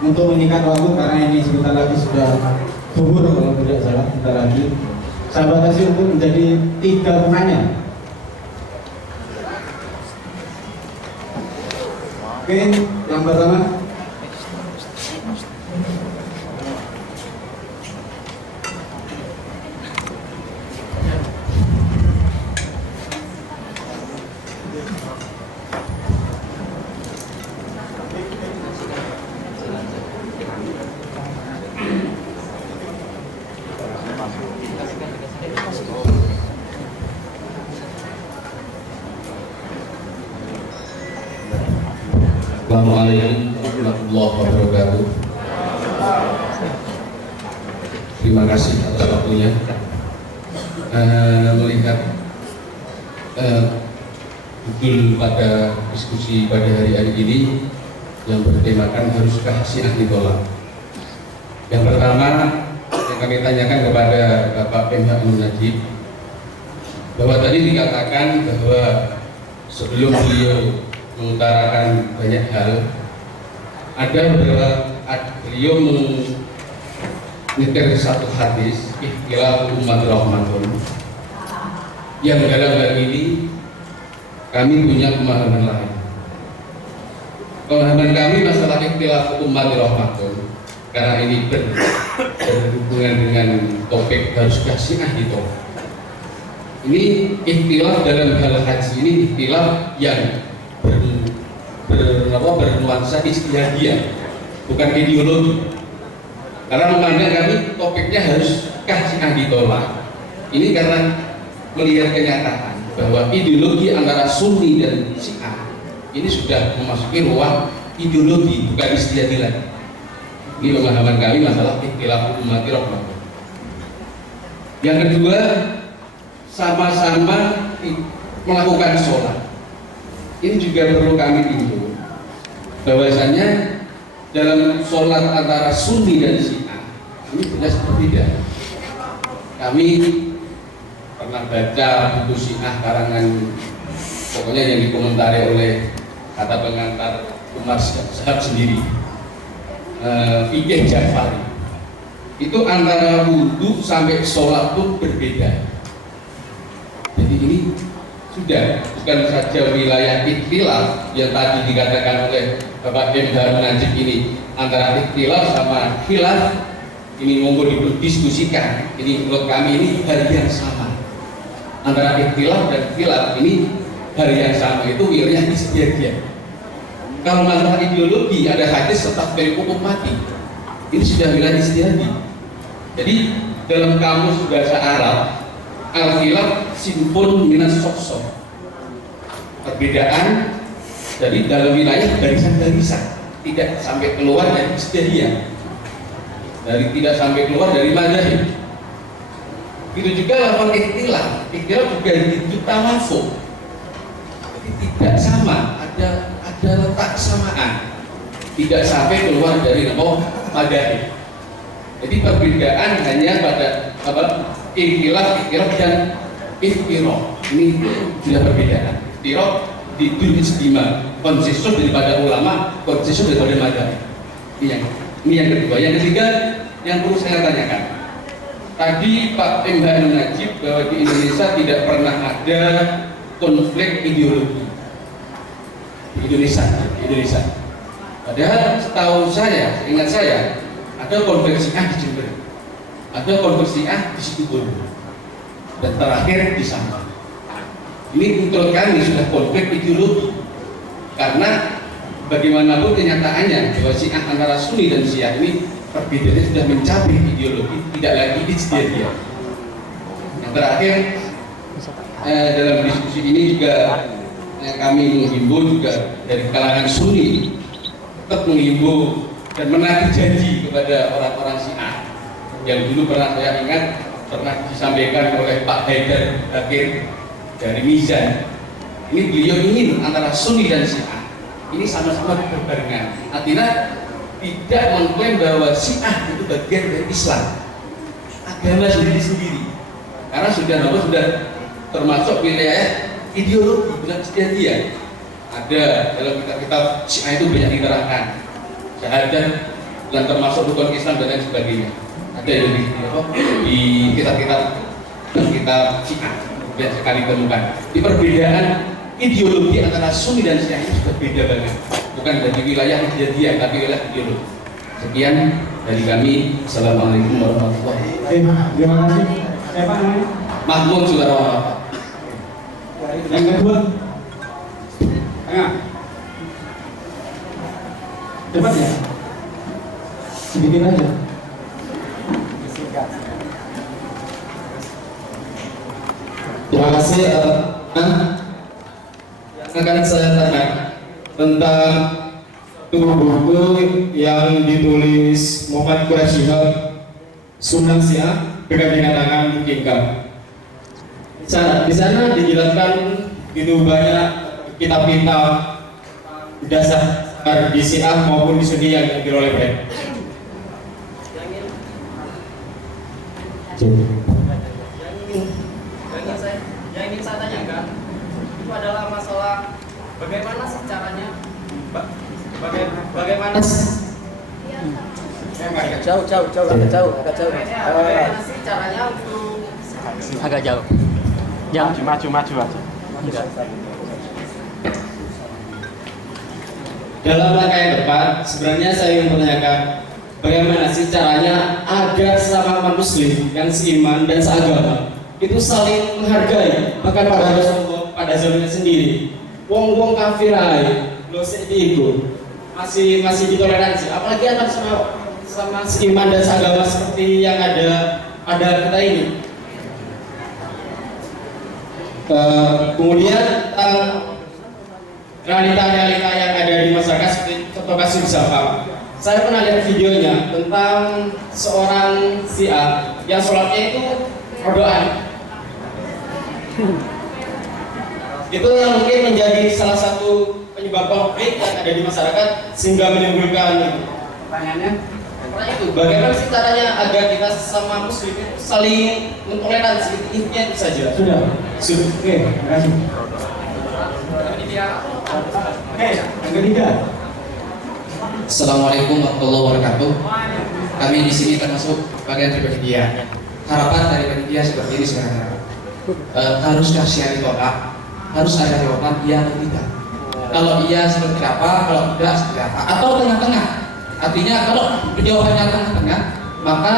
untuk mengikat waktu karena ini sebentar lagi sudah zuhur kalau tidak salah, sebentar lagi. Saya batasi untuk menjadi 3 penanya. Oke, yang pertama. Assalamualaikum warahmatullahi wabarakatuh. Terima kasih atas waktunya. Melihat judul pada diskusi pada hari ini yang bertemakan haruskah Syiah ditolak. Yang pertama yang kami tanyakan kepada Bapak PMH Najib, bahwa tadi dikatakan bahwa sebelum beliau mengutarakan banyak hal, ada beberapa beliau menyetir satu hadis ikhtilaf umat rahmatun, yang dalam hal ini kami punya pemahaman lain. Pemahaman kami masalah ikhtilaf umat rahmatun, karena ini berhubungan dengan topik haruskah Syiah ditolak. Ini ikhtilaf dalam hal haji ini ikhtilaf yang bernuansa ijtihadiyah, bukan ideologi. Karena memandang kami topiknya haruskah Syiah ditolak, ini karena melihat kenyataan bahwa ideologi antara Sunni dan Syiah ini sudah memasuki ruang ideologi, bukan ijtihadi lagi. Ini pemahaman kami masalah ikhtilaf umat rahmatun. Yang kedua, sama-sama melakukan sholat. Ini juga perlu kami timbul bahwasanya dalam sholat antara Sunni dan Syiah ini jelas berbeda. Kami pernah baca buku Syiah karangan, pokoknya yang dikomentari oleh kata pengantar Umar Syahab sendiri, Fikih Ja'fari, itu antara wudhu sampai sholat pun berbeda. Jadi ini sudah bukan saja wilayah ikhtilaf yang tadi dikatakan oleh Bapak PMH Najib ini antara ikhtilaf sama khilaf, ini monggo didiskusikan. Ini menurut kami ini hal yang sama, antara ikhtilaf dan khilaf ini hal yang sama, itu wilayah ijtihadiyah. Kalau masalah ideologi ada hadis tetap dari hukum mati, ini sudah wilayah ijtihadi. Jadi dalam kamus bahasa Arab, al-khilaf simpun minas sok-sok, perbedaan dari dalam wilayah barisan-barisan, tidak sampai keluar dari ijtihadiyah, tidak sampai keluar dari mazhab. Itu juga lafal ikhtilaf juga itu tawafuk, jadi tidak sama, ada letak kesamaan, tidak sampai keluar dari mazhab. Jadi perbedaan hanya pada ikhtilaf dan iftiraq. Ini sudah perbedaan. Iftiraq itu istimewa, konsensus daripada ulama, konsensus daripada mazhab. Ini yang kedua. Yang ketiga yang perlu saya tanyakan. Tadi Pak PMH Najib bahwa di Indonesia tidak pernah ada konflik ideologi. Di Indonesia. Padahal setahu saya, ingat saya, ada konflik Syiah di Jember, ada konflik Syiah di Situbondo, dan terakhir di Sampang. Ini menurut kami sudah konflik ideologi, karena bagaimanapun kenyataannya bahwa Syiah antara Sunni dan Syiah ini perbedaannya sudah mencapai ideologi, tidak lagi ijtihadiyah. Yang terakhir, dalam diskusi ini juga kami menghimbau juga dari kalangan Sunni tetap menghimbau dan menagih janji kepada orang-orang Syiah yang dulu pernah saya ingat pernah disampaikan oleh Pak Haidar Bakir dari Mizan. Ini beliau ingin antara Sunni dan Syiah ini sama-sama berbarengan, artinya tidak mengklaim bahwa Syiah itu bagian dari Islam, agama sendiri-sendiri, karena sudah termasuk wilayah ideologi, bukan ijtihadiyah. Ada dalam kitab-kitab Syiah itu banyak diterangkan syahadat dan termasuk rukun Islam dan lain sebagainya. Ada yang di kitab-kitab Syiah yang sekali temukan. Di perbedaan ideologi antara Sunni dan Syiah itu sudah beda banget. Bukan dari wilayah kejadian, tapi wilayah ideologi. Sekian dari kami. Assalamualaikum warahmatullahi wabarakatuh. Terima kasih. Siapa namanya? Mahmud Sudarwana. Yang kedua. Tengah. Cepat ya. Sedikit aja. Terima kasih. Akan saya tanya tentang buku yang ditulis Muhammad Quraisy Shihab, Sunan Syiah Bergandengan Tangan Mungkinkah. Di sana dijelaskan begitu banyak kitab-kitab dasar di Syiah maupun di Sunni yang diambil oleh mereka. Yang ingin saya tanyakan itu adalah masalah bagaimana sih caranya, bagaimana sih caranya untuk agak jauh. Jangan maju aja. Enggak. Dalam rangka yang tepat, sebenarnya saya ingin menanyakan bagaimana sih caranya agar sesama umat muslim yang seiman dan seagama itu saling menghargai. Bahkan pada Rasulullah pada zamannya sendiri, wong kafir aja lo sedigo masih ditoleransi, apalagi anak sama seiman dan seagama seperti yang ada pada kita ini. Kemudian realita-realita yang ada di masyarakat seperti contoh kasus Zafar. Saya pernah lihat videonya tentang seorang Syiah yang sholatnya itu rodoan. Itu yang mungkin menjadi salah satu penyebab konflik yang ada di masyarakat sehingga menimbulkan pertanyaannya itu bagaimana sih caranya agar kita sama muslim itu saling mentoleransi. Intinya itu saja. Sudah. Oke, terima kasih. Oke, yang ketiga. Assalamualaikum warahmatullahi wabarakatuh. Kami di sini termasuk bagian dari panitia. Harapan dari panitia seperti ini sekarang. Haruskah Syiah ditolak? Harus ada jawaban iya atau tidak. Kalau iya seperti apa, kalau tidak seperti apa, atau tengah-tengah. Artinya kalau jawabannya tengah-tengah, maka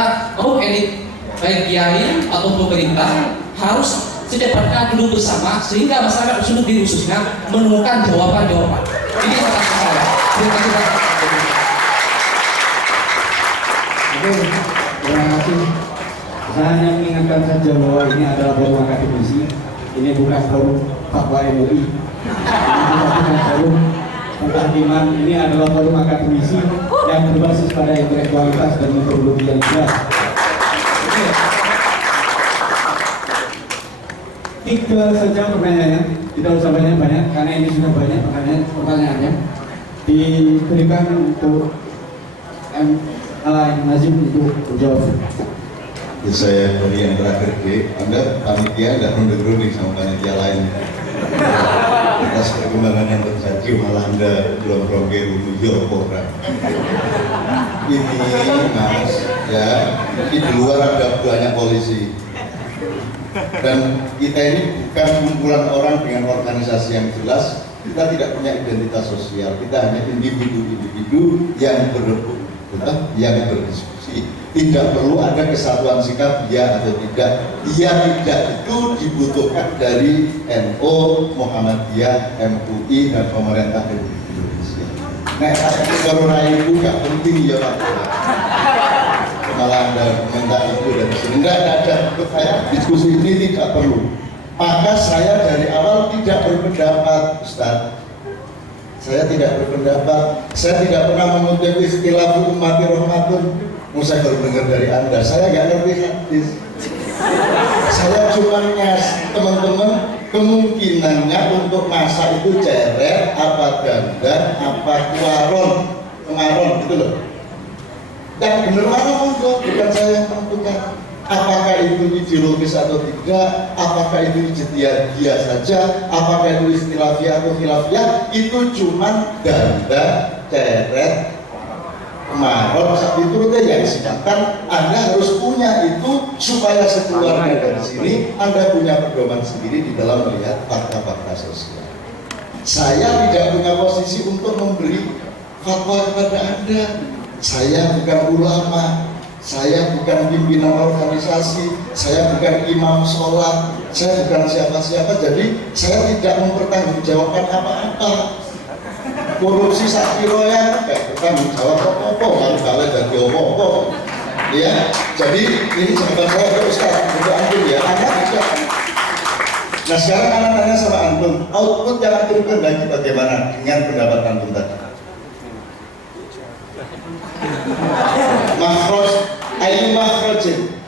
elit baik kiai atau pemerintah harus secepatnya duduk bersama sehingga masyarakat Muslim khususnya menemukan jawaban-jawaban. Ini saran saya. Terima kasih. Oke, terima kasih. Saya hanya mengingatkan saja bahwa ini adalah forum akademisi. Ini bukan forum fatwa MUI. Ini bukan forum tentang iman. Ini adalah forum akademisi yang berbasis pada intelektualitas dan metodologi yang jelas. Oke. Tiga saja pertanyaannya, tidak usah banyak-banyak karena ini sudah banyak pertanyaannya. Diberikan untuk Nazim untuk menjawab. Saya dari yang terakhir D, Anda panitia tidak mendegruni sama panitia lain atas perkembangan yang terjadi, malah Anda belum New program ini Mas ya. Di luar ada banyak polisi dan kita ini bukan kumpulan orang dengan organisasi yang jelas. Kita tidak punya identitas sosial, kita hanya individu-individu yang yang berdiskusi. Tidak perlu ada kesatuan sikap ya atau tidak. Iya tidak itu dibutuhkan dari NU, Muhammadiyah, MUI dan pemerintah Republik Indonesia. Nah, itu baru itu nggak penting ya Pak. Malah Anda minta itu dari sini. Enggak ada. Menurut saya diskusi ini tidak perlu. Maka saya dari awal tidak berpendapat, Ustaz. Saya tidak berpendapat. Saya tidak pernah mengutip istilah ummati rahmatun. Saya baru dengar dari Anda. Saya nggak ngerti hadis. Saya cuma ngasih teman-teman kemungkinannya untuk masa itu ceret, apa dandan, apa kemaron gitu loh. Dan benar mana monggo, bukan saya yang tentukan. Apakah itu ideologis atau tidak, apakah itu ijtihadiyah saja, apakah itu istilafiyah atau khilafiyah, itu cuma dandan, ceret, kemaron, tapi turutnya ya sedangkan Anda harus punya itu supaya sekeluarga dari sini Anda punya pedoman sendiri di dalam melihat fakta-fakta sosial. Saya tidak punya posisi untuk memberi fatwa kepada Anda. Saya bukan ulama, saya bukan pimpinan organisasi, saya bukan imam sholat, saya bukan siapa-siapa, jadi saya tidak mempertanggungjawabkan apa-apa. Korupsi saktiroyan, kayak bertanggung jawab apa-apa, kalau kalian jadi apa-apa. Ya, jadi ini jawaban saya ke Ustaz, untuk antum ya, anak tidak. Nah sekarang anak tanya sama antum, output yang antum kehendaki bagaimana dengan pendapat antum tadi? Makhraj, ayu makhrajin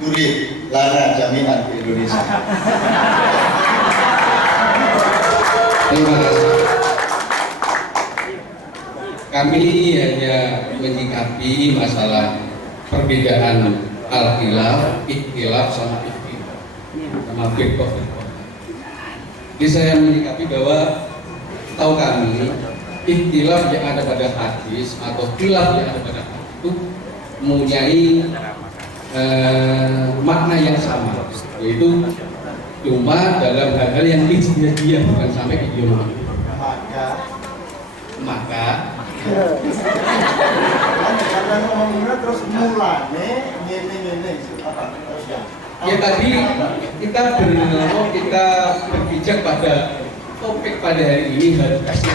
yurid lana jami'an di Indonesia. Terima kasih. Kami hanya menyikapi masalah perbedaan al-khilaf, ikhtilaf sama ikhtilaf, sama firqah. Jadi saya menyikapi bahwa tahu kami ikhtilaf yang ada pada hadis atau khilaf yang ada pada hadis itu mempunyai makna yang sama, yaitu cuma dalam hal-hal yang ijtihadiyah, bukan sampai ideologi. Maka karena ngomongnya terus mulane ngene apa terus ya tadi kita berpijak pada topik pada hari ini harus kasih.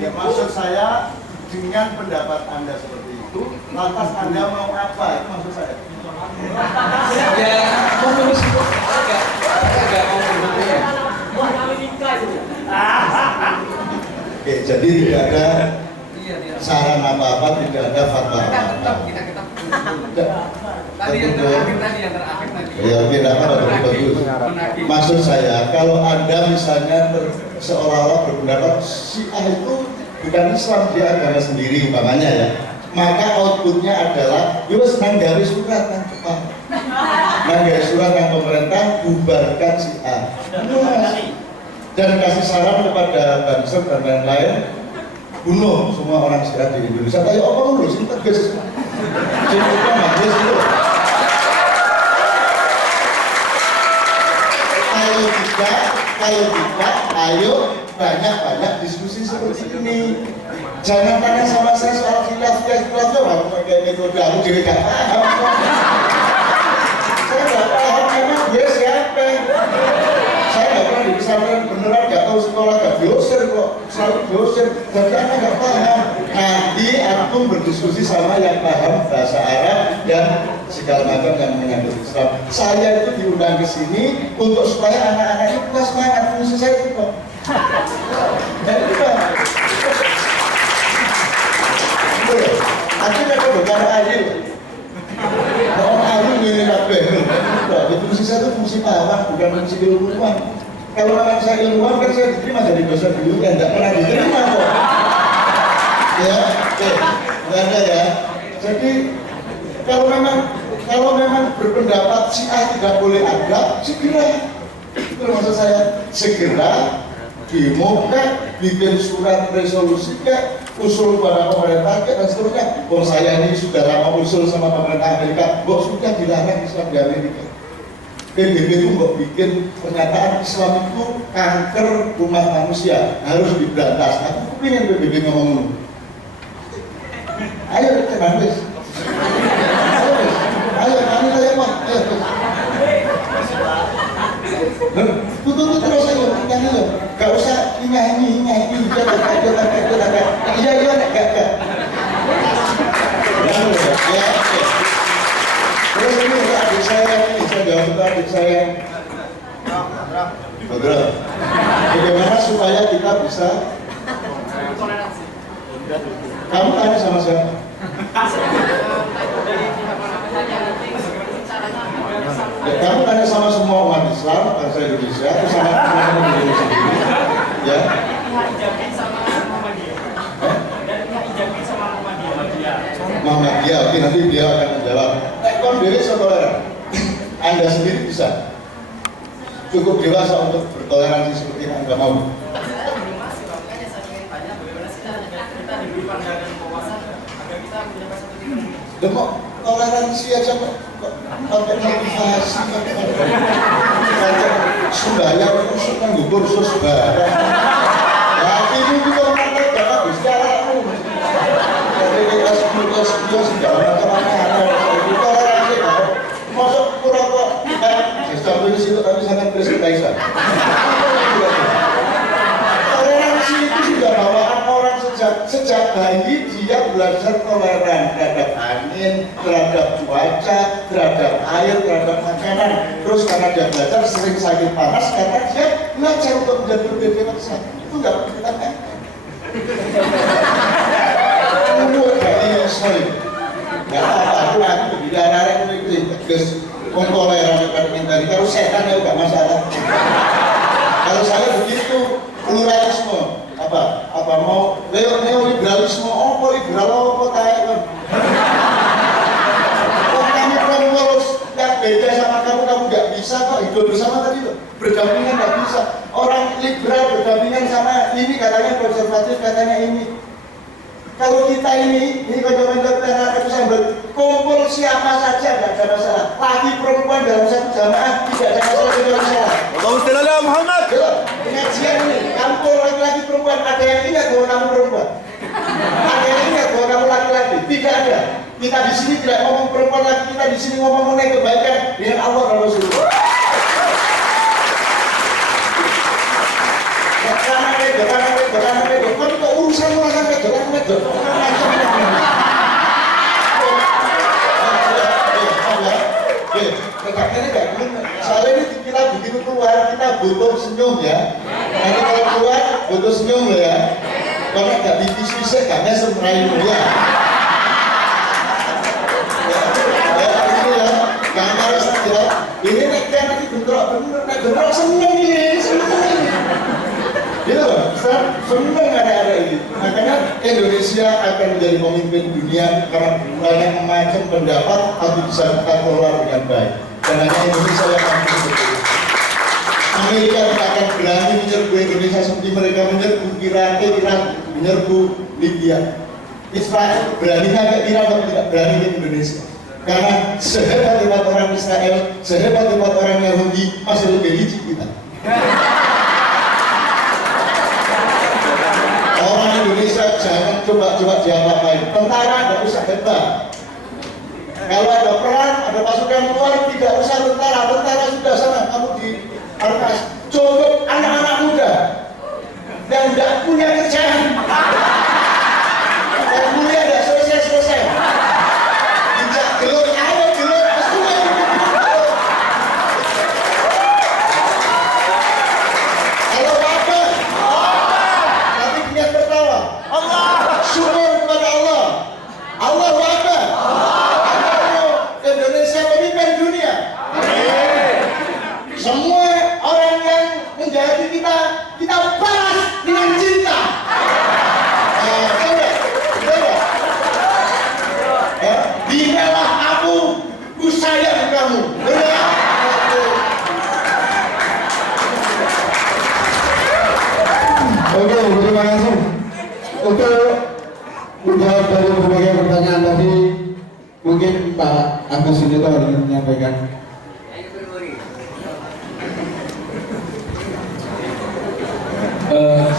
Ya maksud saya dengan pendapat Anda seperti itu, lantas Anda mau apa? Itu maksud saya. Ya mau menyusun agak mau bermain. Oke, jadi tidak ada saran apa-apa, tidak ada fatwa apa-apa. Tadi yang terakhir tadi. Ya, tidak apa bagus. Maksud saya, kalau Anda misalnya seolah-olah berpendapat Syiah itu bukan Islam, dia agama sendiri umpamanya ya, maka outputnya adalah yus nanggawi surat yang cepat, nanggawi surat yang pemerintah bubarkan Syiah. Dan kasih saran kepada Banser dan lain-lain, bunuh semua orang Syiah di Indonesia. Kayak apa lu sih tegas? Jadi kita majelis itu. Kalau tidak, ayo banyak-banyak diskusi seperti ini. Jangan tanya sama saya soal khilaf-khilafnya, kayak metode aku jadi gak paham. Saya gak paham, emang gue siapa? Saya gak pernah di pesantren beneran, gak tahu sekolah, gak diusir kok, selalu diusir. Jadi anak gak paham. Nanti antum berdiskusi sama yang paham bahasa Arab dan segala macam yang menyangkut Islam. Saya itu diundang ke sini untuk supaya anak-anak itu punya semangat. Fungsi saya itu kok. Jadi kan, akhirnya kok bukan adil. Orang adil ini kabeh. Fungsi saya itu fungsi paham, bukan fungsi ilmuwan. Kalau memang saya ilmuwan kan saya diterima jadi dosen dulu yang tidak pernah diterima kok. Ya, oke, nggak ada ya. Jadi kalau memang berpendapat Syiah tidak boleh ada, segera. Itu maksud saya, segera dimokat, bikin surat resolusi usul kepada pemerintah dan seterusnya. Oh saya ini sudah lama usul sama pemerintah Amerika, kok sudah dilarang Islam di Amerika. PBB itu kok bikin pernyataan Islam itu kanker umat manusia, harus diberantas. Aku pengen PBB ngomong. Ayo kita bangkit. Ayo kami saya mau. Tutup terus ayo, tanya ayo. Gak usah ini. Iya, gak. Ya. Terus ini adik saya jawab ke adik saya. Betul. Bagaimana supaya kita bisa? Kamu tanya sama siapa? Ya, kamu tanya sama semua umat Islam, bangsa Indonesia, atau sama teman-teman Indonesia sendiri? Ya. Muhammadiyah, oke nanti dia akan menjawab. Kon diri toleran. Anda sendiri bisa cukup dewasa untuk bertoleransi seperti yang Anda mau. Kita diberi pandangan wawasan agar kita menjaga satu tiga? Kok toleransi aja kok pakai motivasi sembahyang itu suka gugur sembahyang. Lagi itu kita mengerti jangan bicara aku. Jadi kita sebelum segala macam ada itu toleransi kok. Masuk kurang kok sampai di situ kami sangat bersedia. Toleransi itu sudah bawaan orang sejak bayi dia belajar toleran terhadap angin, terhadap cuaca, terhadap air, terhadap makanan. Terus karena dia belajar sering sakit panas karena dia belajar untuk menjadi dewasa. Itu nggak perlu kita kan? Umur dari sorry, nggak apa-apa. Aku bicara itu tegas, toleran dengan dari kalau setan ya nggak masalah. Kalau saya begitu pluralisme. Apa mau neoliberalisme apa liberal apa kayak kan kamu harus yang beda sama kamu nggak bisa kok hidup bersama tadi loh berdampingan nggak bisa orang liberal berdampingan sama ini katanya konservatif katanya ini kalau kita ini konservatif itu sambil kumpul siapa saja nggak ada masalah laki perempuan dalam satu jamaah tidak ada masalah Allahumma Muhammad. Pengajian ini, kampung laki-laki perempuan, ada yang ingat bahwa kamu perempuan? Ada yang ingat bahwa kamu laki-laki? Tidak ada. Kita di sini tidak ngomong perempuan lagi, kita di sini ngomong mengenai kebaikan dengan Allah dan Rasulullah. Karena kan itu urusan orang itu. Soalnya ini kita begitu keluar, kita butuh senyum ya. Nanti kalau keluar, butuh senyum ya. Karena nggak dipisah, nggak nyesel merayu ya. Ini ya, nggak harus ya. Ini nanti bentrok seneng ini, gitu loh, seneng ada ini. Makanya Indonesia akan menjadi pemimpin dunia karena banyak macam pendapat tapi bisa kita kelola dengan baik. Dan hanya Indonesia yang mampu seperti itu. Amerika tidak akan berani menyerbu Indonesia seperti mereka menyerbu Irak, menyerbu Libya. Israel beraninya ke Irak tapi tidak berani ke Indonesia. Karena sehebat-hebat orang Israel, sehebat-hebat orang Yahudi masih lebih licik kita. Orang Indonesia jangan coba-coba diapa-apain. Tentara tidak usah hebat. Kalau ada perang, ada pasukan luar, tidak usah tentara sudah sana, kamu di markas. Cukup anak-anak muda yang tidak punya kerjaan, yang kuliah tidak selesai. Tidak gelut, ayo gelut, semua kalau apa? Nanti punya tertawa. Allah, syukur kepada Allah. Allah Akbar. Indonesia pemimpin dunia. Semua orang yang menjahati kita balas dengan cinta. Coba. Biarlah aku sayang kamu. Oke, terima kasih untuk menjawab dari berbagai pertanyaan tadi. Mungkin Pak Agus Sunito ingin menyampaikan.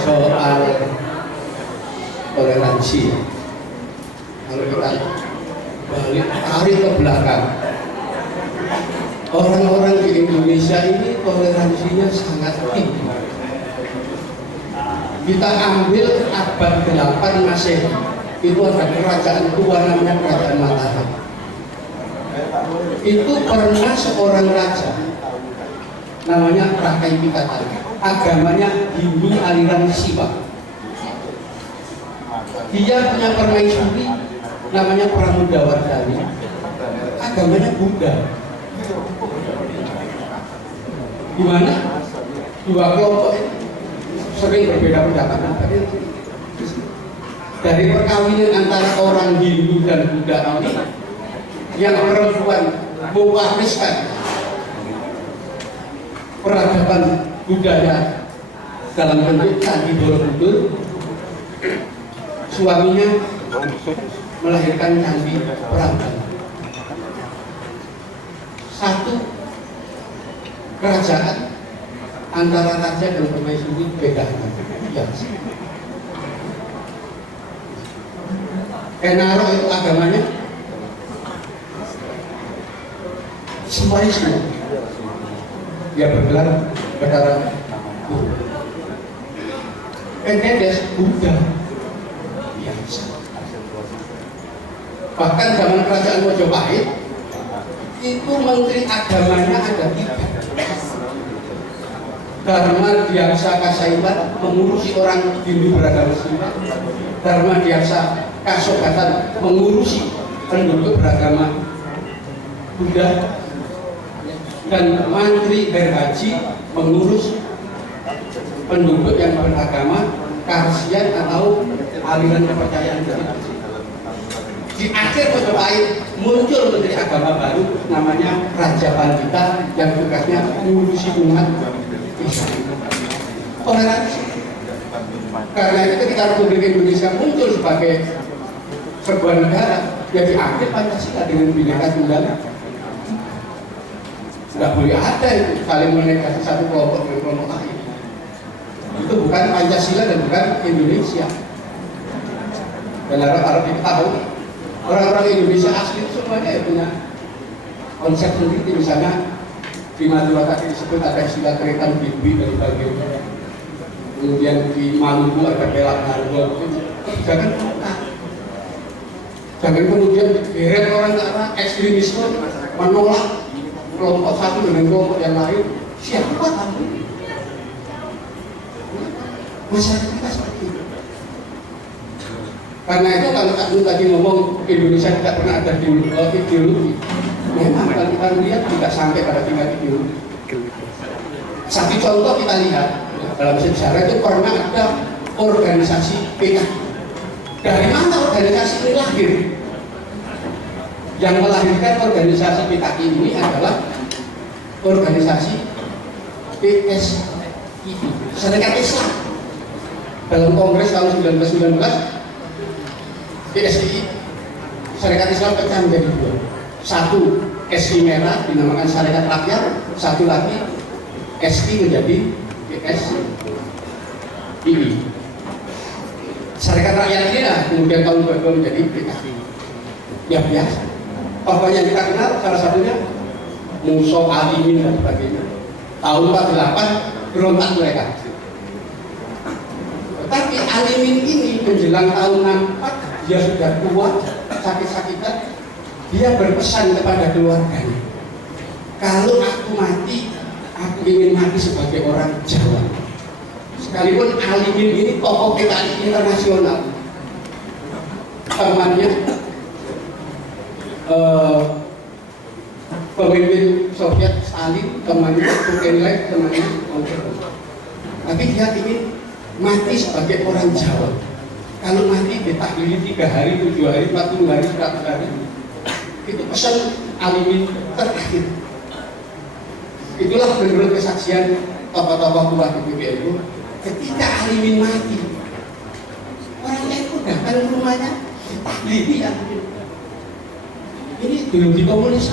Soal toleransi, kalau kita tarik ke belakang, orang-orang di Indonesia ini toleransinya sangat tinggi. Kita ambil abad 8 Masehi, itu ada kerajaan tua namanya Kerajaan Mataram. Itu pernah seorang raja namanya Rakai Pikataya, agamanya Hindu aliran Siwa. Dia punya permaisuri namanya Pramodawardhani, agamanya Buddha. Di mana dua kelompok itu sering berbeda pendapat. Dari perkawinan antara orang Hindu dan Buddha ini, yang perempuan mewariskan peradaban budaya dalam bentuk candi Borobudur, suaminya melahirkan candi Prambanan. Satu kerajaan antara raja dan permaisuri beda biasa. Enaro itu agamanya semuanya semua. Dia bergelar Bathara Buddha. Endedes Buddha biasa. Bahkan zaman kerajaan Majapahit itu menteri agamanya ada 3. Dharma Dyaksa Kasaiban mengurusi orang Hindu beragama Siwa. Dharma Dyaksa Kasogatan mengurusi penduduk beragama Buddha. Dan Mantri Berhaji mengurus penduduk yang beragama Karsian atau aliran kepercayaan Hindu. Di akhir Majapahit muncul menteri agama baru namanya Raja Pandita yang tugasnya mengurusi umat Islam. Toleransi. Karena itu ketika Republik Indonesia muncul sebagai sebuah negara, ya diambil Pancasila dengan Bhinneka Tunggal Ika. Nggak boleh ada itu saling menegasi satu kelompok dengan kelompok lain. Itu bukan Pancasila dan bukan Indonesia. Dan harap kita tahu orang-orang Indonesia asli itu semuanya ya punya konsep sendiri. Misalnya di Madura tadi disebut ada istilah kereta bibi dari bagian, kemudian di Maluku ada pelak nargo. Jangan kemudian digeret orang ke arah ekstremisme, menolak kelompok satu dengan kelompok yang lain. Siapa kamu? Masyarakat kita seperti itu. Karena itu kalau kamu tadi ngomong Indonesia tidak pernah ada ideologi, memang kalau kita lihat tidak sampai pada tingkat ideologi. Satu contoh kita lihat dalam sejarah itu pernah ada organisasi PKI. Dari mana organisasi ini lahir? Yang melahirkan organisasi PKI ini adalah organisasi PSI, Serikat Islam. Dalam Kongres tahun 1919, PSI, Serikat Islam pecah menjadi 2. Satu SI merah dinamakan Serikat Rakyat, satu lagi SI menjadi PSI. Serikat Rakyat ini lah kemudian tahun 2000 menjadi PKI. Ya biasa. Tokoh yang kita kenal salah satunya Musa Alimin dan sebagainya. Tahun 48 berontak mereka. Tetapi Alimin ini menjelang tahun 64 dia sudah tua, sakit-sakitan. Dia berpesan kepada keluarganya, kalau aku mati, aku ingin mati sebagai orang Jawa. Sekalipun Alimin ini tokoh PKI internasional, temannya pemimpin Soviet Stalin, temannya Tukenlev, temannya Mao. Tapi dia ingin mati sebagai orang Jawa. Kalau mati ditahlili 3 hari, 7 hari, 40 hari, 100 hari. Itu pesan Alimin terakhir. Itulah menurut kesaksian tokoh-tokoh tua di PBNU. Ketika Alimin mati, orang NU datang ke rumahnya ditahlili ya. Ini ideologi komunis,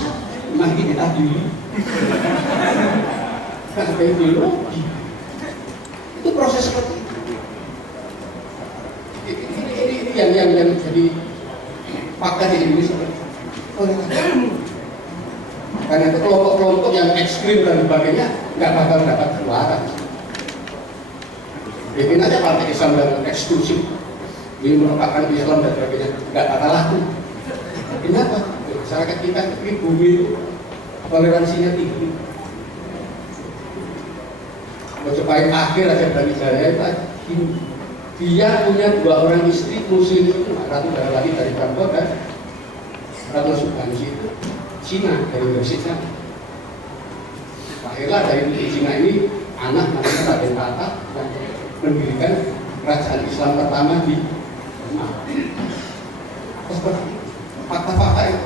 mati ditahlili. Gak ada ideologi. Itu proses seperti itu. Ini yang jadi fakta di Indonesia. Karena itu kelompok-kelompok yang ekstrim dan sebagainya nggak bakal dapat suara. Bikin aja partai Islam yang eksklusif, ini merupakan Islam dan sebagainya, nggak bakal laku. Kenapa? Masyarakat kita di bumi itu toleransinya tinggi. Majapahit akhir Raja Brawijaya itu dia punya 2 orang istri muslim itu, Ratu Darawati dari Prambors dan Ratu Subangsi itu Cina dari Gresik. Lahirlah dari Cina ini anak namanya Raden Tata yang mendirikan kerajaan Islam pertama di fakta-fakta itu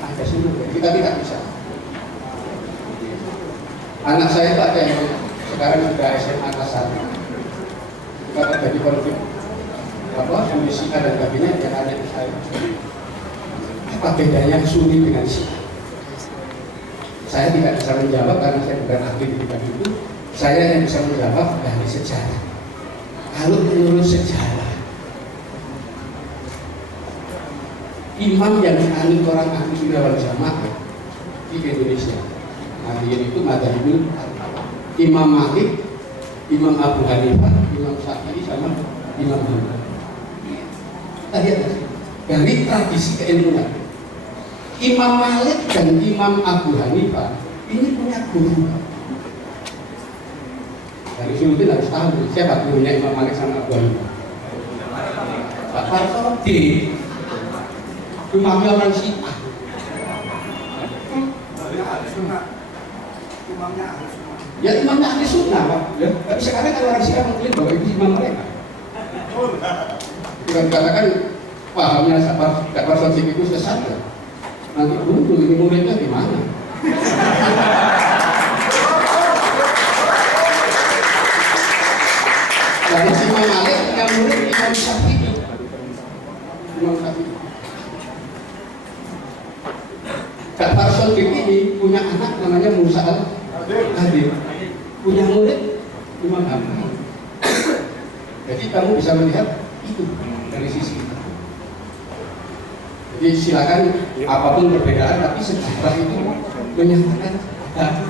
ada semua. Kita tidak bisa. Anak saya itu ada yang sekarang sudah SMA kelas 1. Kita terjadi konflik bahwa kondisi A dan kabinet yang ada di saya. Apa bedanya Sunni dengan Syiah? Saya tidak bisa menjawab karena saya bukan ahli di bidang itu. Saya yang bisa menjawab dari sejarah. Kalau menurut sejarah, imam yang dianut orang ahli sunnah wal jamaah di Indonesia, Nahdliyin itu madzhabul Imam Malik, Imam Abu Hanifah, Imam Syafi'i sama Imam Hambali. Kita lihat dari tradisi keilmuan, Imam Malik dan Imam Abu Hanifah ini punya guru. Dari Sultan harus tahu siapa gurunya Imam Malik sama Abu Hanifah. Pak Farsoudi, imamnya orang Syiah. Ya imamnya ahli sunnah, Pak. Ya, tapi sekarang kalau orang Syiah mengklaim bahwa itu imam mereka. Bukan katakan pahamnya Pak Farsoudi itu sesat ya. Nanti dulu ini muridnya di mana? Dari Imam Malik yang murid Imam Syafi'i. Imam Syafi'i. Kak Farson ini punya anak namanya Musa Al-Hadir, punya murid Imam Hambali. Jadi kamu bisa melihat itu dari sisi itu. Jadi silakan apapun perbedaan, tapi sejarah itu menyatakan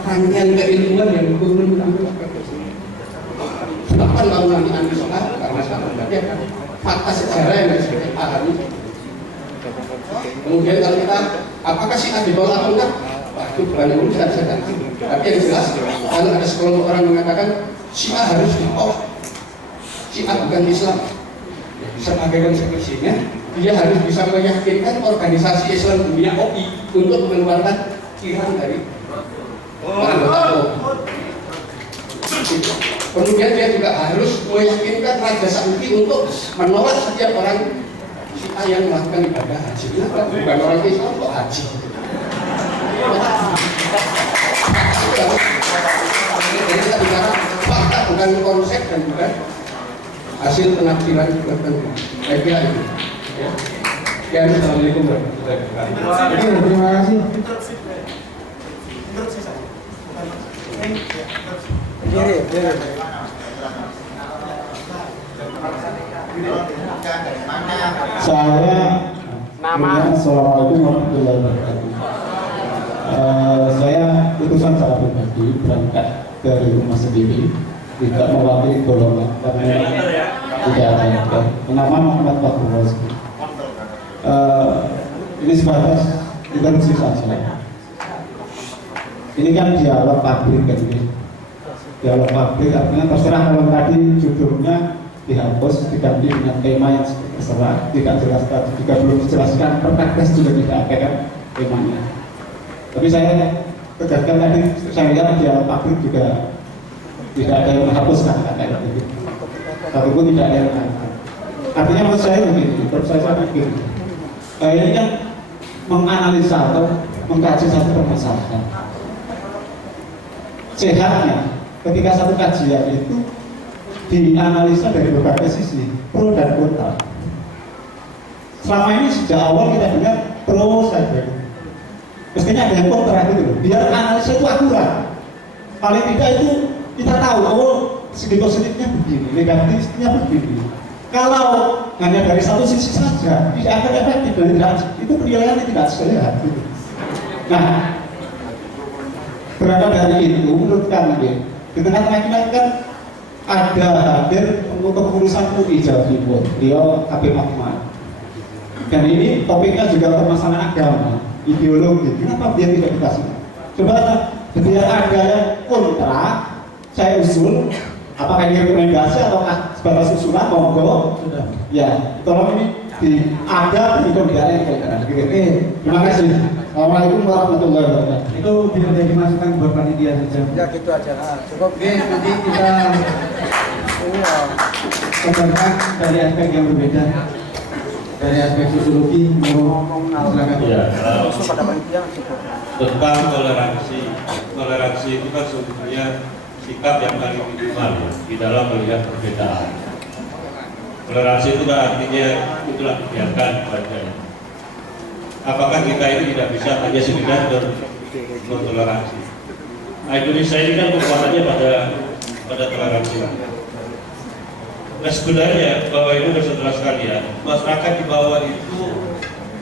rangkaian keilmuan yang turun menurun. Bahkan kalau nanti anda sholat karena sholat berarti akan fakta sejarah yang harus kita pahami. Kemudian kalau kita apakah Syiah di bawah atau enggak? Wah, itu bukan urusan saya. Tapi yang jelas kalau ada sekelompok orang mengatakan Syiah harus di bawah, Syiah bukan Islam, ya, bisa pakai konsekuensinya. Dia harus bisa meyakinkan organisasi Islam dunia OI untuk mengeluarkan Iran dari anggota OI. Kemudian dia juga harus meyakinkan Raja Saudi untuk menolak setiap orang Syiah yang melakukan ibadah haji. Kenapa? Bukan orang Islam kok haji. Jadi kita bicara fakta, bukan konsep dan bukan hasil penafsiran tertentu. Saya kira itu. Ya, assalamualaikum warahmatullahi wabarakatuh. Terima kasih. Saya Assalamualaikum warahmatullahi wabarakatuh. Saya utusan secara pribadi berangkat dari rumah sendiri, tidak mewakili golongan karena tidak ada. Nama Muhammad Fakhrul. Ini sebatas interupsi saja. Ini kan dialog pabrik kan ini. Dialog pabrik artinya terserah kalau tadi judulnya dihapus diganti dengan tema yang terserah, tidak jelas tadi juga belum dijelaskan, perpres juga tidak ada kan temanya. Tapi saya tegaskan tadi saya lihat dialog pabrik juga tidak ada yang menghapuskan kata itu. Satupun tidak ada yang menghapuskan. Artinya menurut saya begini, menurut saya begini. Ini kan menganalisa atau mengkaji satu permasalahan. Sehatnya ketika satu kajian itu dianalisa dari berbagai sisi, pro dan kontra. Selama ini sejak awal kita dengar pro saja. Mestinya ada yang kontra gitu loh. Biar analisa itu akurat. Paling tidak itu kita tahu, oh segi positifnya begini, negatifnya begini. Kalau hanya dari satu sisi saja, tidak akan efektif dan tidak, itu penilaian tidak sehat. Gitu. Nah, berangkat dari itu, menurut kami, di tengah-tengah kita kan ada hadir untuk urusan UI Jawa Timur, beliau Habib Ahmad. Dan ini topiknya juga permasalahan agama, ideologi. Kenapa dia tidak dikasih? Coba ketika ada yang kontra, saya usul. Apakah ini rekomendasi atau sebatas usulan monggo? Sudah. Ya, tolong ini ada di pembicaraan yang oke. Terima kasih. Assalamualaikum warahmatullahi wabarakatuh. Itu biar dimasukkan buat panitia saja. Ya gitu aja. Cukup. Oke, nanti kita cobakan dari aspek yang berbeda. Dari aspek sosiologi mau silakan. Ya. Tentang toleransi. Toleransi itu kan sebetulnya sikap yang paling minimal ya, di dalam melihat perbedaan. Toleransi itu kan artinya itulah biarkan saja. Apakah kita ini tidak bisa hanya sekedar bertoleransi? Nah, Indonesia ini kan kekuatannya pada toleransi. Nah, sebenarnya Bapak Ibu dan saudara sekalian, masyarakat di bawah itu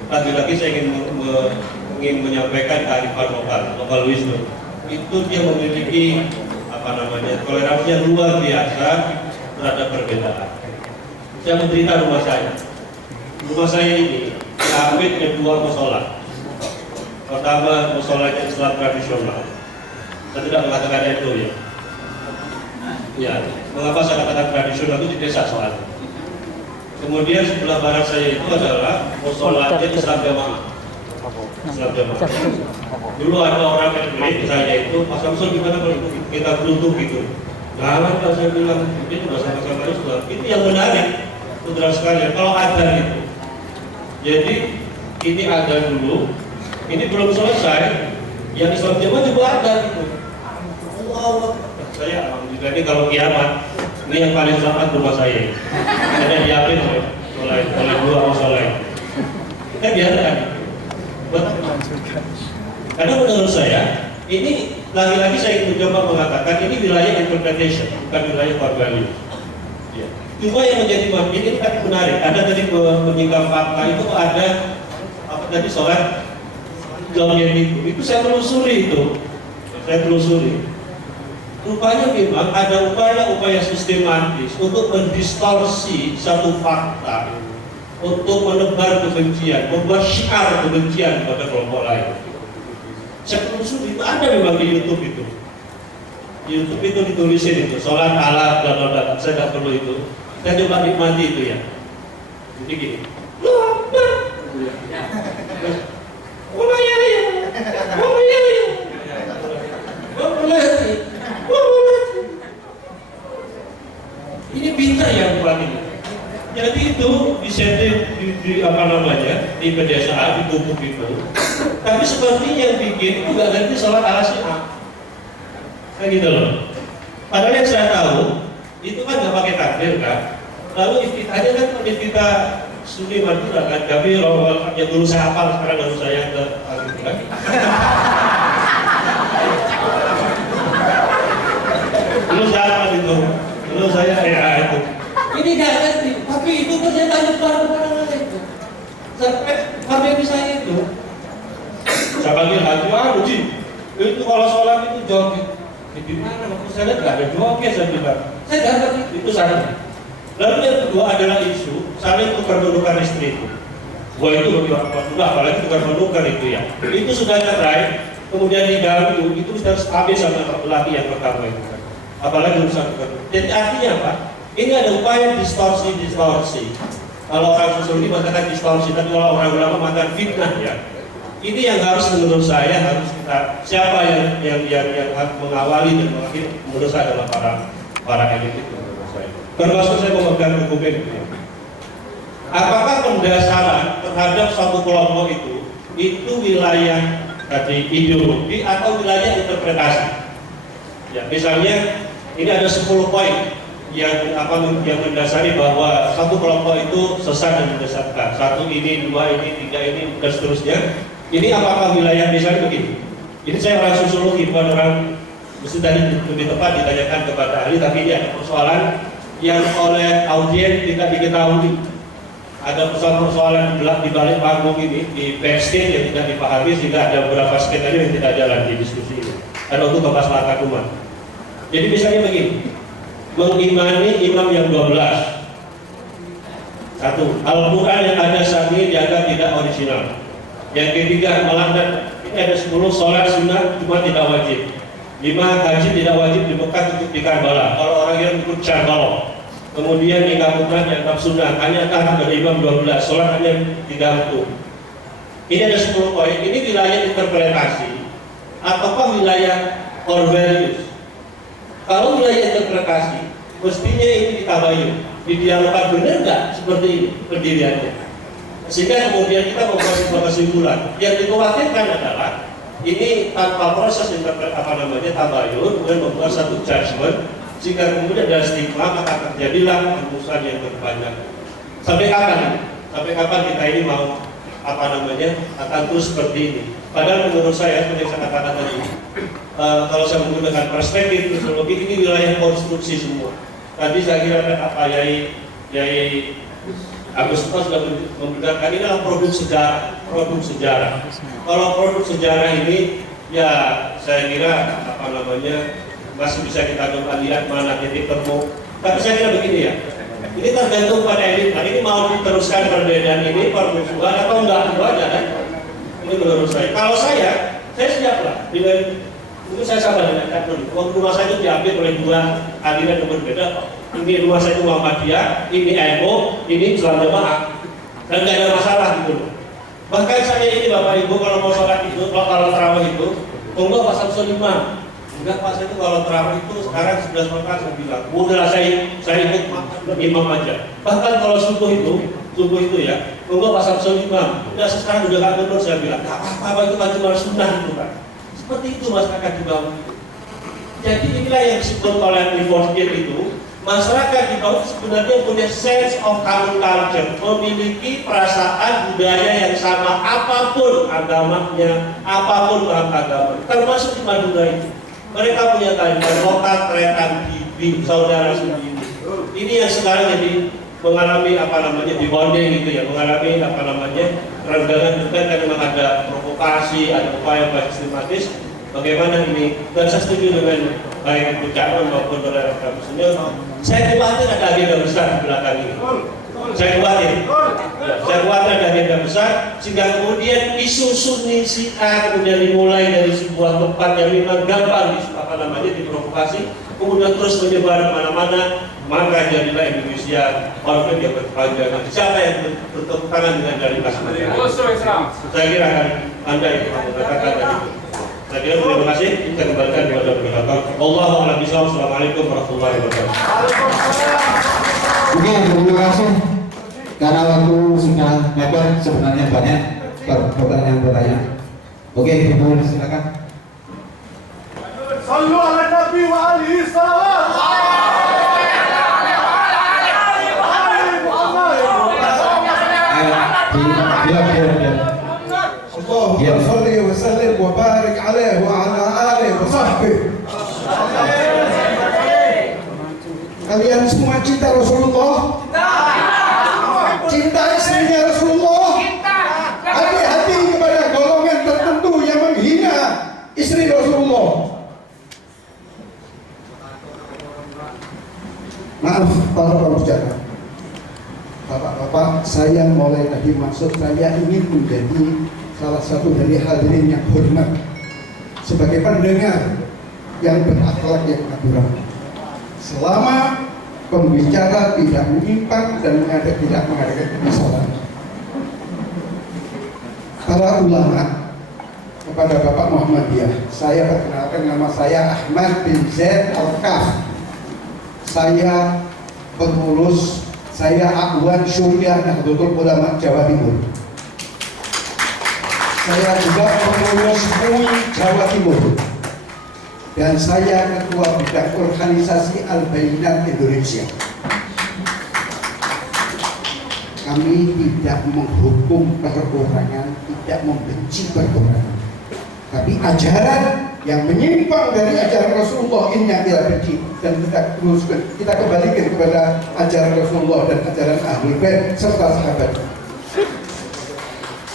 lagi-lagi saya ingin menyampaikan kearifan lokal wisdom. Itu dia memiliki toleransi yang luar biasa terhadap perbedaan. Saya mencerita rumah saya. Rumah saya ini diapit dua musola. Pertama musolanya Islam tradisional. Saya tidak mengatakan itu ya. Ya, mengapa saya katakan tradisional itu di desa soalnya. Kemudian sebelah barat saya itu adalah musolanya Islam Jamaah. Islam Jamaah. Dulu ada orang yang beli saya itu, Mas Samsul gimana kalau kita beruntung gitu. Jangan kalau saya bilang ini sudah sama-sama Islam. Itu yang menarik, saudara sekalian. Kalau ada itu, jadi ini ada dulu, ini belum selesai. Yang Islam Jamaah juga ada gitu. Wow, saya alhamdulillah ini kalau kiamat, ini yang paling selamat rumah saya. Ada diapin oleh dua musola. Kita biarkan. Karena menurut saya, ini lagi-lagi saya mencoba mengatakan ini wilayah interpretation, bukan wilayah core value. Ya. Cuma yang menjadi ini kan menarik. Ada tadi meninggal fakta itu ada apa tadi sholat jauhnya itu saya telusuri itu, Rupanya memang ada upaya-upaya sistematis untuk mendistorsi satu fakta, untuk menebar kebencian, membuat syiar kebencian pada kelompok lain. Saya telusuri itu ada memang di YouTube itu. Di YouTube itu ditulisin itu, sholat ala dan saya tidak perlu itu. Saya coba nikmati itu ya. Jadi gini. Ini pintar yang buat ini. Jadi itu disetting di pedesaan, di tubuh itu. Tapi seperti yang bikin itu gak ganti sholat ala Syiah. Kayak gitu loh. Padahal yang saya tahu itu kan gak pakai takbir kan. Lalu iftitahnya kan iftitah Sunni Madura kan. Kami yang dulu saya hafal, sekarang baru saya ke kan. Dulu saya hafal itu. Dulu saya itu. Ini gak ganti. Tapi itu ternyata nyebar kemana-mana itu. Sampai saya itu. Saya panggil Haji, Haji, itu kalau sholat itu joget. Di mana? Waktu saya lihat nggak ada joget, saya bilang. Saya dapat itu satu. Lalu yang kedua adalah isu saling tukar-menukar istri itu. Wah itu juga, apalagi tukar-menukar itu ya. Itu sudah cerai, kemudian diganggu, itu sudah habis sama laki yang pertama itu. Apalagi urusan tukar. Jadi artinya apa? Ini ada upaya distorsi. Kalau orang Susul ini mengatakan distorsi, tapi kalau orang ulama mengatakan fitnah ya. Ini yang harus menurut saya harus kita siapa yang mengawali dan mengakhiri menurut saya adalah para elit itu menurut saya. Termasuk saya memegang dokumen itu. Apakah pendasaran terhadap suatu kelompok itu wilayah tadi ideologi atau wilayah interpretasi? Ya, misalnya ini ada 10 poin yang mendasari bahwa satu kelompok itu sesat dan menyesatkan. Satu ini, dua ini, tiga ini, dan seterusnya. Ini apakah wilayah misalnya begini? Ini saya orang sosiologi, bukan orang mesti tadi lebih tepat ditanyakan kepada ahli, tapi ini ada persoalan yang oleh audiens tidak diketahui. Ada persoalan di balik panggung ini, di backstage yang tidak dipahami, sehingga ada beberapa skenario yang tidak jalan di diskusi ini. Ada untuk kemaslahatan umat. Jadi misalnya begini, mengimani imam yang 12. Satu, Al-Quran yang ada saat ini dianggap tidak original. Yang ketiga, melanggar, ini ada 10 sholat sunnah cuma tidak wajib. 5, haji tidak wajib di Mekah, cukup di Karbala. Kalau orang yang ikut Syarbala. Kemudian nikah putra dianggap sunnah, hanya tahan dari imam 12, sholat hanya 3 waktu. Ini ada 10 poin, ini wilayah interpretasi ataukah wilayah core values? Kalau wilayah interpretasi, mestinya ini ditabayun, didialogkan benar nggak seperti ini pendiriannya. Sehingga kemudian kita membuat sebuah kesimpulan. Yang dikhawatirkan adalah ini tanpa proses tabayun, kemudian membuat satu judgment sehingga kemudian ada stigma, maka terjadilah hembusan yang berbanyak. Sampai kapan? Sampai kapan kita ini mau akan terus seperti ini? Padahal menurut saya, seperti yang saya katakan tadi, kalau saya menggunakan perspektif sosiologi, ini wilayah konstruksi semua. Tadi saya kira apa Yai Agus sudah membenarkan ini adalah produk sejarah. Kalau produk sejarah ini, ya saya kira masih bisa kita coba lihat mana titik temu. Tapi saya kira begini ya, ini tergantung pada elit. Ini mau diteruskan perbedaan ini, permusuhan atau enggak, itu aja kan? Ini menurut saya. Kalau saya siap lah. Itu saya sama dengan Catur. Rumah saya itu diambil oleh dua aliran yang berbeda. Ini rumah saya itu Muhammadiyah, ini NU, ini Islam Jamaah, dan tidak ada masalah gitu. Bahkan saya ini Bapak Ibu kalau mau sholat itu, kalau tarawih itu, tunggu pasal 5. Enggak Pak, saya itu kalau tarawih itu sekarang 11 rakaat saya bilang, udahlah saya ikut imam aja. Bahkan kalau subuh itu ya, tunggu pasal 5. Udah sekarang udah gak benar saya bilang, gak apa-apa itu kan cuma sunnah itu kan. Seperti itu masyarakat di bawah. Jadi inilah yang disebut oleh Clifford Geertz itu. Masyarakat di bawah sebenarnya punya sense of common culture, memiliki perasaan budaya yang sama apapun agamanya, apapun paham agama, termasuk di Madura itu. Mereka punya tarian lokal, tretan, bibi, saudara sendiri. Ini yang sekarang jadi mengalami di bonding gitu ya, mengalami renggangan juga karena memang ada provokasi, ada upaya sistematis. Bagaimana ini? Dan saya setuju dengan baik ucapan maupun oleh Pak Senior. Saya khawatir ada agenda besar di belakang ini. Saya khawatir ada agenda besar sehingga kemudian isu Sunni Syiah kemudian dimulai dari sebuah tempat yang memang gampang diprovokasi, kemudian terus menyebar kemana-mana. Maka jadilah Indonesia konflik yang berkepanjangan. Siapa yang bertepuk tangan dengan dari Islam? Saya kira Anda yang mengatakan tadi. Saya kira terima kasih. Kita kembalikan kepada pengatur. Allahu a'lam bishawab. Assalamualaikum warahmatullahi wabarakatuh. Oke, terima kasih. Karena waktu sudah mepet, sebenarnya banyak pertanyaan. Oke, Ibu silakan. Sallu ala Nabi wa alihi salawat. اللهم صل وسلم وبارك عليه وعلى آله وصحبه. Kalian semua cinta Rasulullah? Cinta istrinya Rasulullah? Hati-hati kepada golongan tertentu yang menghina istri Rasulullah. Maaf para pembicara, bapak-bapak, saya mulai tadi maksud saya ingin menjadi salah satu dari hadirin yang hormat sebagai pendengar yang berakhlak yang natural. Selama pembicara tidak menyimpang dan tidak mengadakan kesalahan. Para ulama kepada Bapak Muhammadiyah, saya perkenalkan nama saya Ahmad bin Zaid Al-Kaf. Saya pengurus, saya Akhwan Syuriah Nahdlatul Ulama Jawa Timur. Saya juga pengurus MUI Jawa Timur. Dan saya ketua bidang organisasi Al-Bayyinat Indonesia. Kami tidak menghukum perorangan, tidak membenci perorangan. Tapi ajaran yang menyimpang dari ajaran Rasulullah ini yang kita benci, dan kita teruskan, kita kembalikan kepada ajaran Rasulullah dan ajaran Ahlul Bait serta sahabat.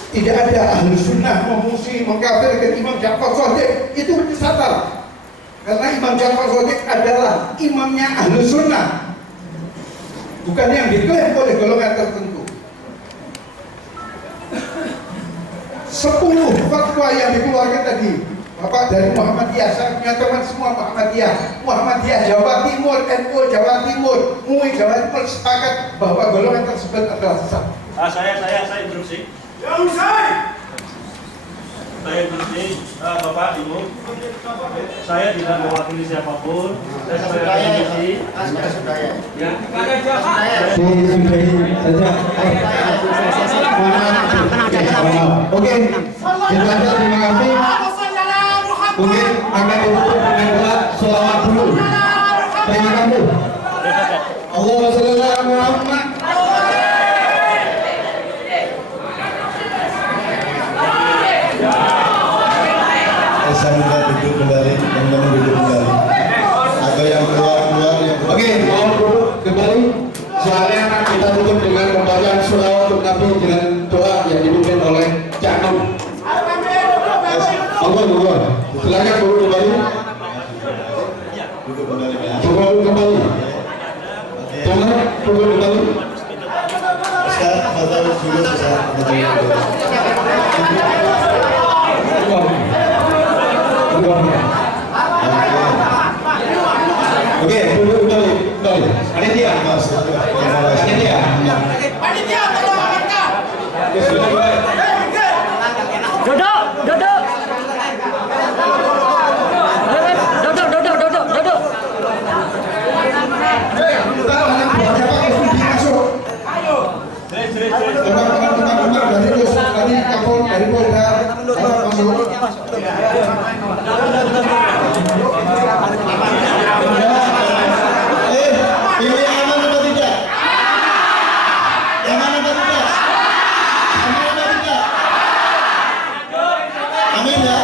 Tidak ada ahli sunnah memusuhi, mengkafirkan Imam Ja'far Shadiq, itu salah. Karena Imam Ja'far Shadiq adalah imamnya ahli sunnah, bukan yang diklaim oleh golongan tertentu. 10 fatwa yang dikeluarkan tadi, Bapak dari Muhammadiyah, saya punya teman semua Muhammadiyah Jawa Timur, NU Jawa Timur, MUI Jawa Timur sepakat bahwa golongan tersebut adalah sesat. Saya interupsi. Ya Usai. Saya interupsi, Bapak, Ibu. Saya tidak mewakili siapapun. Saya interupsi. Ya. Oke, terima kasih. Mungkin akan ditutup dengan doa selawat dulu. Tangan kamu. Allahumma sholli ala Muhammad. Saya minta duduk kembali, teman-teman duduk kembali. Atau yang keluar yang Oke, mau duduk kembali. Soalnya kita tutup dengan pembacaan surah untuk Nabi dengan doa yang dipimpin oleh Cak Nom. Allah. Silakan duduk kembali. duduk kembali ya. Duduk kembali. Jangan duduk kembali. Ustaz, foto dulu Ustaz, foto dulu. Oke, duduk kembali. Panitia. Panitia. Panitia, tolong angkat. Duduk, duduk. Duduk. Dari Polda masuk. Ini aman atau tidak? Aman atau tidak? Aman atau tidak? Amin ya?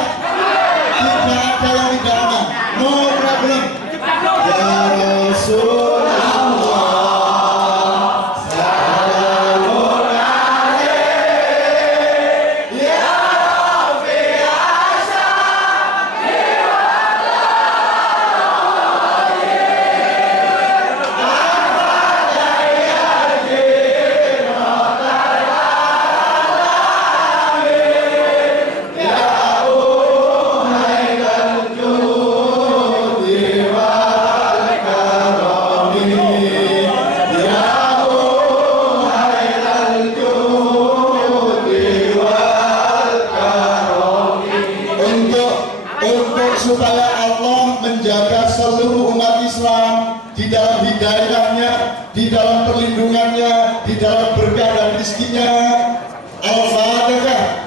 Tidak ada yang tidak aman. No problem. Ya Rasulullah, salamun alaik, ya Rabbi untuk supaya Allah menjaga seluruh umat Islam di dalam hidayahnya, di dalam perlindungannya, di dalam berkah dan rizkinya. Al-Fatihah.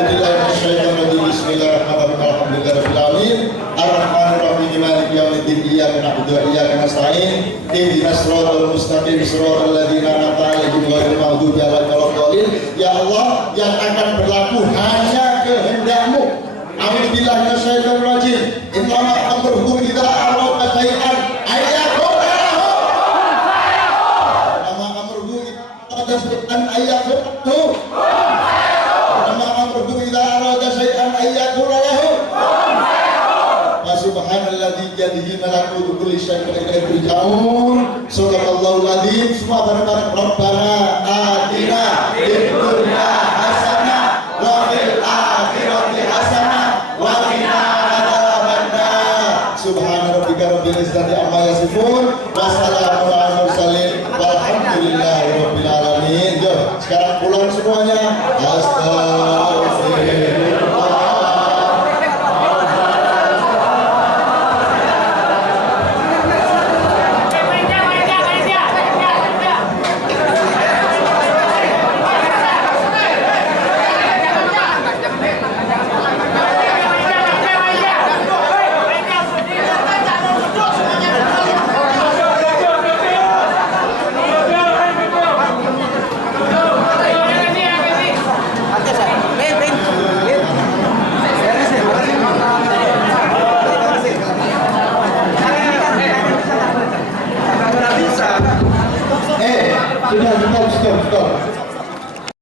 Bismillahirrahmanirrahim. Alhamdulillahirabbil alamin. Ar-Rahmanir-Rahim. Maliki yaumiddin. Iyyaka na'budu wa iyyaka nasta'in. Ihdinas siratal mustaqim. Siratal ladzina an'amta 'alaihim ghairil maghdubi 'alaihim waladdallin. Ya Allah, yang akan berlaku hanya kehendak-Mu. A'udzubillahi minasyaitonir rajim. Innama amruhu idza arada syai'an ayyaqula lahu. Innama amruhu idza arada syai'an ayyaqula lahu. Innama amruhu idza arada syai'an ayyaqula lahu. Subhanalladzi biyadihi malakutu kulli syai'in wa ilaihi turja'un. Shadaqallahul adzim. Semua bareng-bareng. Rabbana atina fid dunya hasanah wa fil akhirati hasanah wa qina adzabannar. Subhana rabbika rabbil izzati amma yasifun wa salamun alal mursalin walhamdulillahi rabbil alamin. Yo, sekarang pulang semuanya.